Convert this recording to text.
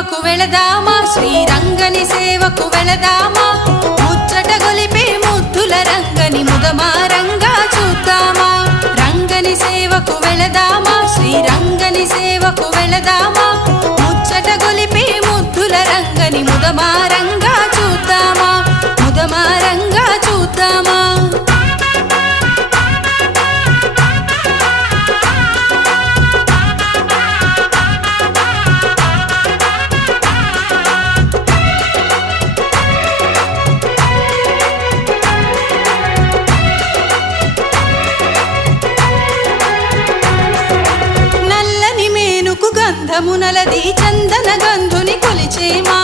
సేవకు వెళదామా, శ్రీరంగని సేవకు వెళదామా, ముచ్చట గొలిపే ముద్దుల రంగని ముదమారంగా చూద్దామా. రంగని సేవకు వెళదామా, శ్రీరంగని సేవకు వెళదామా, ముచ్చట గొలిపే ముద్దుల రంగని ముదమారంగా చూద్దామా, ముదమారంగా చూద్దామా. గంధమునలది చందన గంధుని కొలిచేమా,